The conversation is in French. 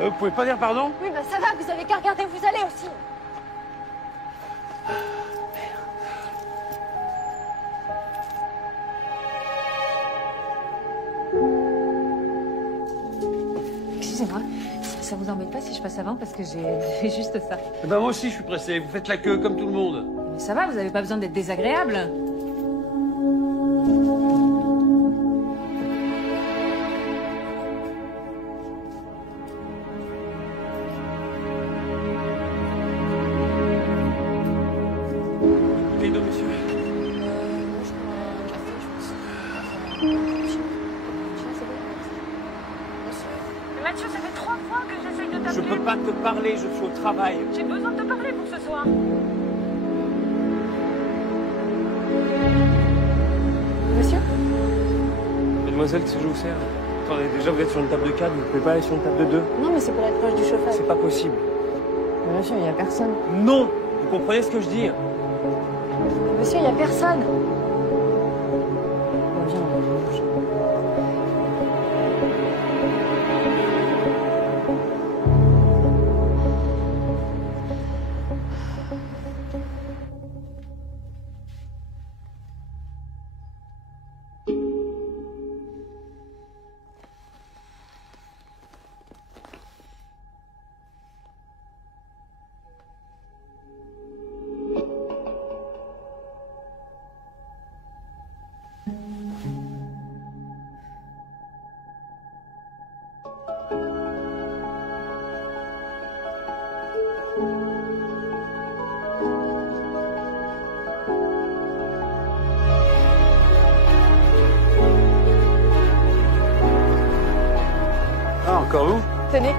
Vous pouvez pas dire pardon? Oui, bah ça va, vous avez qu'à regarder où vous allez aussi. Excusez-moi, ça vous embête pas si je passe avant parce que j'ai juste ça. Eh ben moi aussi je suis pressé, vous faites la queue comme tout le monde. Mais ça va, vous avez pas besoin d'être désagréable. Les deux, monsieur. Moi, je prends un café, je pense. Mathieu, ça fait 3 fois que j'essaye de t'appeler. Je peux pas te parler, je suis au travail. J'ai besoin de te parler pour ce soir. Monsieur? Mademoiselle, qu'est-ce que je vous sers? Attendez, déjà vous êtes sur une table de 4, vous pouvez pas aller sur une table de 2? Non, mais c'est pour être proche du chauffage. C'est pas possible. Mais monsieur, il n'y a personne. Non! Vous comprenez ce que je dis? Monsieur, il n'y a personne. Oh, viens, on va bouger. Ah, encore vous? Tenez.